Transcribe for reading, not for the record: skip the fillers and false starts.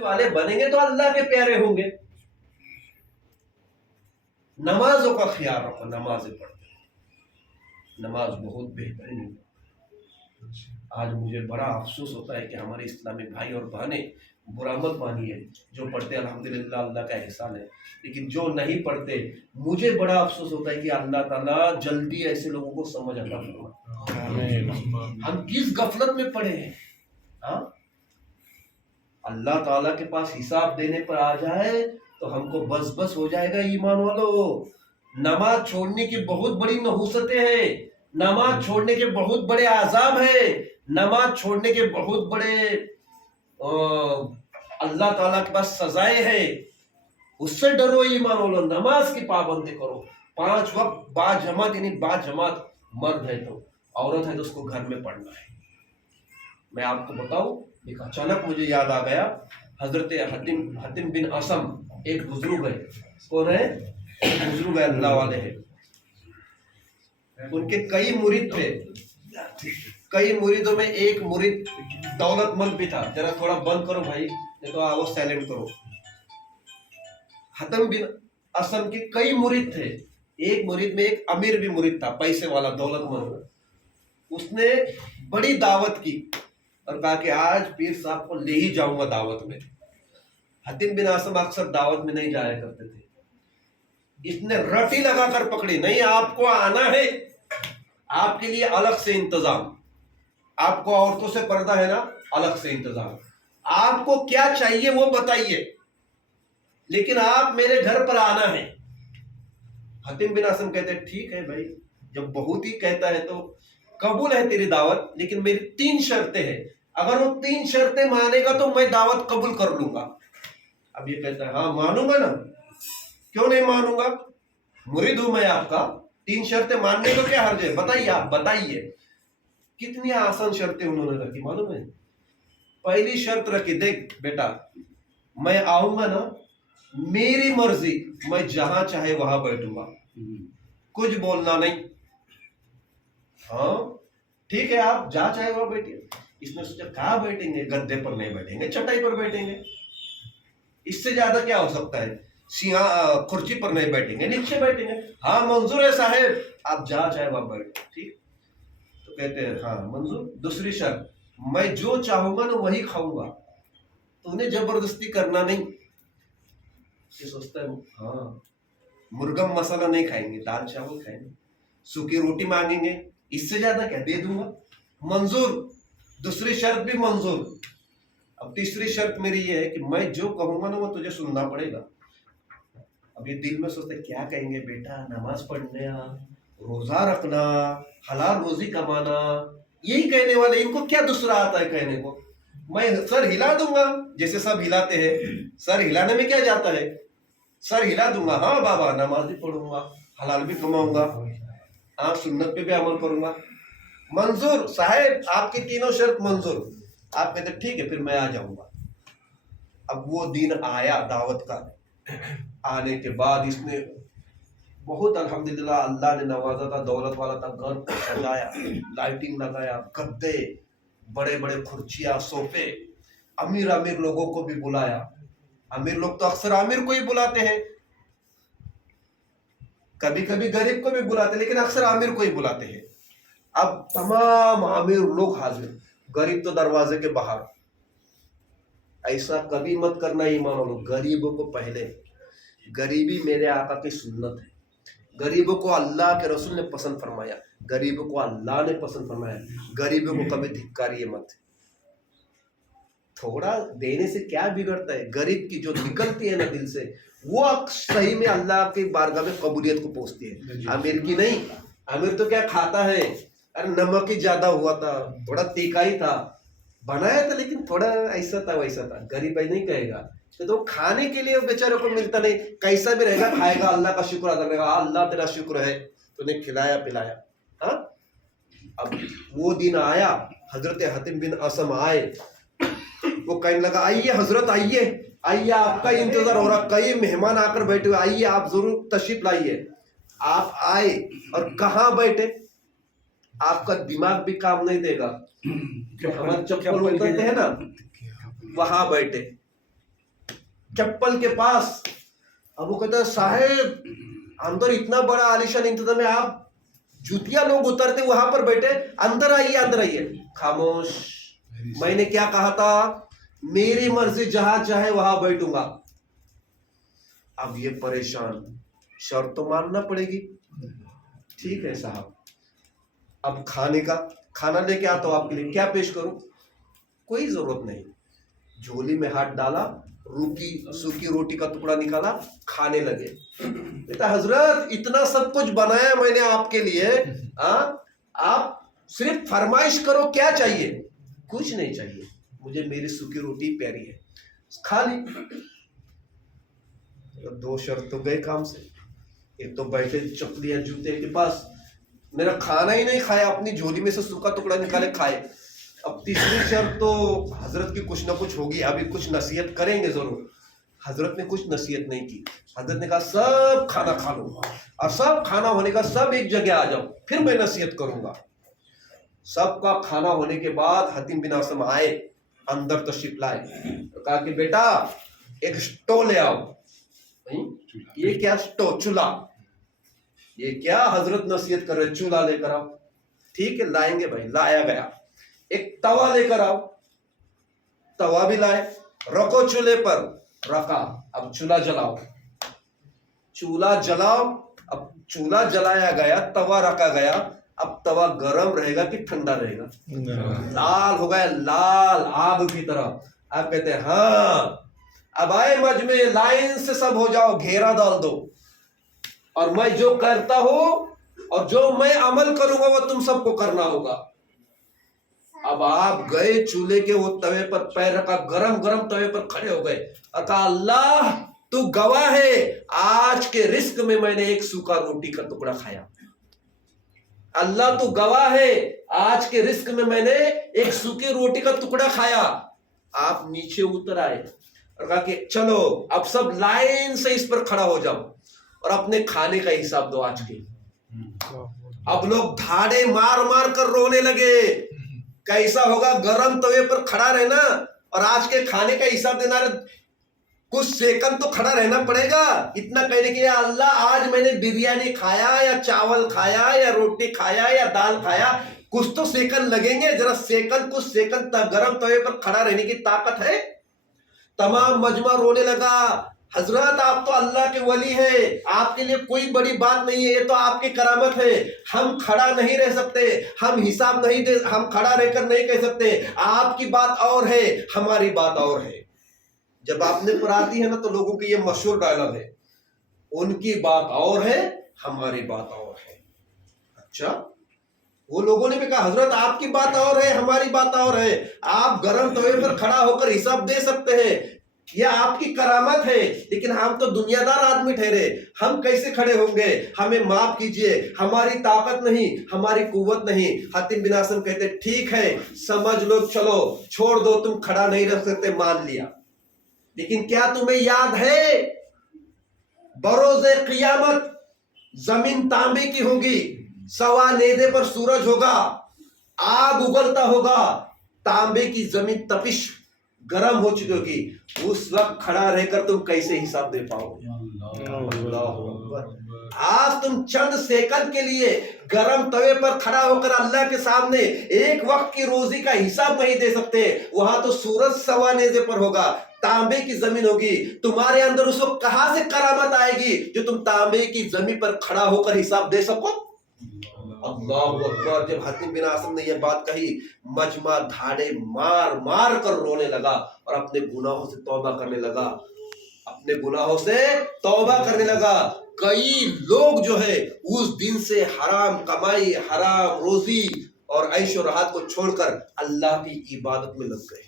والے बनेंगे तो अल्लाह के प्यारे होंगे। नमाजों का ख्याल रखो, नमाजें पढ़ते, नमाज बहुत बेहतरीन है। आज मुझे बड़ा अफसोस होता है कि हमारे इस्लामी भाई और बहनें, बुरा मत मानिए, जो पढ़ते अल्हम्दुलिल्लाह अल्लाह का एहसान है, लेकिन जो नहीं पढ़ते मुझे बड़ा अफसोस होता है कि अल्लाह ताला जल्दी ऐसे लोगों को समझ अता फरमाए। हम किस गफलत में पड़े हैं। हाँ, अल्लाह ताला के पास हिसाब देने पर आ जाए तो हमको बस बस हो जाएगा। ईमान वालों, नमाज छोड़ने की बहुत बड़ी नहुसतें हैं, नमाज छोड़ने के बहुत बड़े आजाब है, नमाज छोड़ने के बहुत बड़े अल्लाह ताला के पास सजाएं हैं। उससे डरो ईमान वालों, नमाज की पाबंदी करो। 5 वक्त बाजमात, यानी बाजमात, मर्द है तो, औरत है तो उसको घर में पढ़ना है। मैं आपको बताऊं, एक अचानक मुझे याद आ गया, हजरत हतिम बिन असम एक बुजुर्ग है। कौन है? बुजुर्ग है, अल्लाह वाले हैं। उनके कई मुरीद थे, कई मुरीदों में एक मुरीद दौलतमंद भी था। जरा थोड़ा बंद करो भाई, नहीं तो आवाज साइलेंट करो। हतिम बिन असम के कई मुरीद थे, एक मुरीद में एक अमीर भी मुरीद था, पैसे वाला, दौलतमंद। उसने बड़ी दावत की और कहा कि आज पीर साहब को ले ही जाऊंगा दावत में। हतिम बिन आसम अक्सर दावत में नहीं जाया करते थे। इसने रटी लगाकर पकड़ी, नहीं आपको आना है, आपके लिए अलग से इंतजाम, आपको औरतों से पर्दा है ना, अलग से इंतजाम, आपको क्या चाहिए वो बताइए, लेकिन आप मेरे घर पर आना है। हतिम बिन आसम कहते ठीक है भाई, जब बहुत ही कहता है तो कबूल है तेरी दावत, लेकिन मेरी 3 शर्तें हैं। अगर वो 3 शर्तें मानेगा तो मैं दावत कबूल कर लूंगा। अब ये कहता है हाँ मानूंगा ना, क्यों नहीं मानूंगा, मुरीद हूं मैं आपका, 3 शर्तें मानने को क्या हर्ज है, बताइए, आप बताइए। कितनी आसान शर्तें उन्होंने रखी मालूम है। पहली शर्त रखी, देख बेटा, मैं आऊंगा ना, मेरी मर्जी, मैं जहां चाहे वहां बैठूंगा, कुछ बोलना नहीं। हाँ ठीक है, आप जहां चाहे वहां बैठिए। इसने सोचा कहाँ बैठेंगे, गद्दे पर नहीं बैठेंगे, चटाई पर बैठेंगे, इससे ज्यादा क्या हो सकता है, कुर्सी पर नहीं बैठेंगे, नीचे बैठेंगे। हाँ मंजूर है साहेब, आप जहां चाहे वहां बैठो। ठीक, तो कहते हैं हाँ मंजूर। दूसरी शर्त, मैं जो चाहूंगा ना वही खाऊंगा, तो उन्हें जबरदस्ती करना नहीं। ये सोचता है हाँ, मुर्गम मसाला नहीं खाएंगे, दाल चावल खाएंगे, सूखी रोटी मांगेंगे, इससे ज्यादा क्या, दे दूंगा, मंजूर। दूसरी शर्त भी मंजूर। अब तीसरी शर्त मेरी ये है कि मैं जो कहूंगा ना वो तुझे सुनना पड़ेगा। अब ये दिल में सोचते क्या कहेंगे, बेटा नमाज पढ़ना, रोजा रखना, हलाल रोजी कमाना, यही कहने वाले, इनको क्या दूसरा आता है कहने को। मैं सर हिला दूंगा जैसे सब हिलाते हैं, सर हिलाने में क्या जाता है, सर हिला दूंगा, हाँ बाबा नमाज भी पढ़ूंगा, हलाल भी कमाऊंगा, हाँ सुन्नत पे भी अमल करूंगा, मंजूर साहेब, आपकी तीनों शर्त मंजूर। आप कहते ठीक है, फिर मैं आ जाऊंगा। अब वो दिन आया दावत का, आने के बाद इसने बहुत अल्हम्दुलिल्लाह अल्लाह ने नवाजा था, दौलत वाला था, घर को सजाया, लाइटिंग लगाया, गद्दे, बड़े बड़े कुर्सियां, सोफे, अमीर अमीर लोगों को भी बुलाया। अमीर लोग तो अक्सर आमिर को ही बुलाते हैं, कभी कभी गरीब को भी बुलाते, लेकिन अक्सर आमिर को ही बुलाते हैं। अब तमाम आमिर लोग हाजिर, गरीब तो दरवाजे के बाहर। ऐसा कभी मत करना ईमान वालों, गरीबों को पहले, गरीबी मेरे आका की सुन्नत है। गरीबों को अल्लाह के रसूल ने पसंद फरमाया, गरीबों को अल्लाह ने पसंद फरमाया, गरीबों को कभी धिक्कारिए मत। थोड़ा देने से क्या बिगड़ता है, गरीब की जो निकलती है ना दिल से, वो सही में अल्लाह की बारगाह में कबूलियत को पहुंचती है। आमिर की नहीं, आमिर तो क्या खाता है, अरे नमक ही ज्यादा हुआ था, थोड़ा तीखा ही था, बनाया था लेकिन थोड़ा ऐसा था वैसा था, गरीब भाई नहीं कहेगा। तो खाने के लिए बेचारे को मिलता नहीं, कैसा भी रहेगा, खाएगा, अल्लाह का शुक्र अदा करेगा, अल्लाह तेरा शुक्र है तूने खिलाया पिलाया। हाँ, अब वो दिन आया, हजरत हतिम बिन असम आए, वो कहने लगा आइए हजरत, आइए आइए, आपका इंतजार हो रहा, कई मेहमान आकर बैठे हुए, आइए आप जरूर तशरीफ लाइए। आप आए और कहाँ बैठे, आपका दिमाग भी काम नहीं देगा, हमारे चप्पल उतरते हैं ना, वहां बैठे। चप्पल के पास। अब वो कहता है साहेब अंदर इतना बड़ा आलीशान इंतजाम है, आप जूतियां लोग उतरते वहां पर बैठे, अंदर आइए अंदर आइए। खामोश, मैंने क्या कहा था, मेरी मर्जी, जहां चाहे वहां बैठूंगा। अब ये परेशान, शर्त तो मानना पड़ेगी। ठीक है साहब, अब खाना लेके आता हूं आपके लिए, क्या पेश करूं? कोई जरूरत नहीं। झोली में हाथ डाला, सूखी रोटी का टुकड़ा निकाला, खाने लगे। कहता हजरत इतना सब कुछ बनाया मैंने आपके लिए, आप सिर्फ फरमाइश करो, क्या चाहिए? कुछ नहीं चाहिए, मुझे मेरी सूखी रोटी प्यारी है, खा ली। दो शर्त तो गए काम से। एक तो बैठे चप्पलियां जूते के पास, मेरा खाना ही नहीं खाया, अपनी झोली में से सूखा टुकड़ा निकाले खाए। अब तीसरी शर्त तो हजरत की कुछ ना कुछ होगी, अभी कुछ नसीहत करेंगे जरूर। हजरत ने कुछ नसीहत नहीं की। हजरत ने कहा सब खाना खा लो, और सब खाना होने का सब एक जगह आ जाओ, फिर मैं नसीहत करूंगा। सबका खाना होने के बाद हतीम बिन आसम आए, अंदर तशरीफ लाए, तो कहा कि बेटा एक स्टोव ले आओ। ये क्या स्टोव? चूल्हा। ये क्या हजरत नसीहत कर रहे, चूल्हा लेकर आओ। ठीक है लाएंगे भाई, लाया गया। एक तवा लेकर आओ, तवा भी लाए, रखो चूल्हे पर, रखा। अब चूल्हा जलाओ, चूल्हा जलाओ। अब चूल्हा जलाया गया, तवा रखा गया। अब तवा गरम रहेगा कि ठंडा रहेगा? लाल हो गया, लाल आग की तरह। आप कहते हैं हाँ, अब आए मजमे, लाइन से सब हो जाओ, घेरा डाल दो, और मैं जो करता हूं और जो मैं अमल करूंगा वो तुम सबको करना होगा। अब आप गए चूल्हे के वो तवे पर, पैर रखा, गरम गरम तवे पर खड़े हो गए, और कहा अल्लाह तू गवाह है, आज के रिस्क में मैंने एक सूखा रोटी का टुकड़ा खाया। अल्लाह तू गवाह है, आज के रिस्क में मैंने एक सूखी रोटी का टुकड़ा खाया। आप नीचे उतर आए और कहा कि चलो अब सब लाइन से इस पर खड़ा हो जाओ और अपने खाने का हिसाब दो आज के। अब लोग धाड़े मार मार कर रोने लगे। कैसा होगा गरम तवे पर खड़ा रहना और आज के खाने का हिसाब देना, कुछ सेकंड तो खड़ा रहना पड़ेगा। इतना कहने के अल्लाह आज मैंने बिरयानी खाया या चावल खाया या रोटी खाया या दाल खाया, कुछ तो सेकंड लगेंगे, जरा सेकंड, कुछ सेकंड गरम तवे पर खड़ा रहने की ताकत है? तमाम मजमा रोने लगा। हजरत आप तो अल्लाह के वली है, आपके लिए कोई बड़ी बात नहीं है, ये तो आपकी करामत है। हम खड़ा नहीं रह सकते, हम हिसाब नहीं दे, हम खड़ा रहकर नहीं कह सकते। आपकी बात और है, हमारी बात और है। जब आपने पर आती है ना तो लोगों की ये मशहूर डायलॉग है, उनकी बात और है, हमारी बात और है। अच्छा, वो लोगों ने भी कहा हजरत आपकी बात और है, हमारी बात और है। आप गरम तवे पर खड़ा होकर हिसाब दे सकते हैं, यह आपकी करामत है, लेकिन हम तो दुनियादार आदमी ठहरे, हम कैसे खड़े होंगे? हमें माफ कीजिए, हमारी ताकत नहीं, हमारी कुव्वत नहीं। हतीम बिन आसम कहते ठीक है, समझ लो, चलो छोड़ दो, तुम खड़ा नहीं रह सकते, मान लिया। लेकिन क्या तुम्हें याद है बरोज़े क़ियामत जमीन तांबे की होगी, सवा नेज़े पर सूरज होगा, आग उगलता होगा, तांबे की जमीन तपिश गर्म हो चुकी होगी। उस वक्त खड़ा रहकर तुम कैसे हिसाब दे पाओगे? आज तुम चंद सेकंड के लिए गरम तवे पर खड़ा होकर अल्लाह के सामने एक वक्त की रोजी का हिसाब नहीं दे सकते। वहां तो सूरज सवा नेज़े पर होगा, तांबे की जमीन होगी। तुम्हारे अंदर उस वक्त कहां से करामत आएगी जो तुम तांबे की जमीन पर खड़ा होकर हिसाब दे सको? अल्लाहु अकबर। जब हतीम बिन आसम ने यह बात कही, मजमा धाड़े मार मार कर रोने लगा और अपने गुनाहों से तौबा करने लगा, अपने गुनाहों से तौबा करने लगा। कई लोग जो है उस दिन से हराम कमाई, हराम रोजी और ऐशो राहत को छोड़कर अल्लाह की इबादत में लग गए।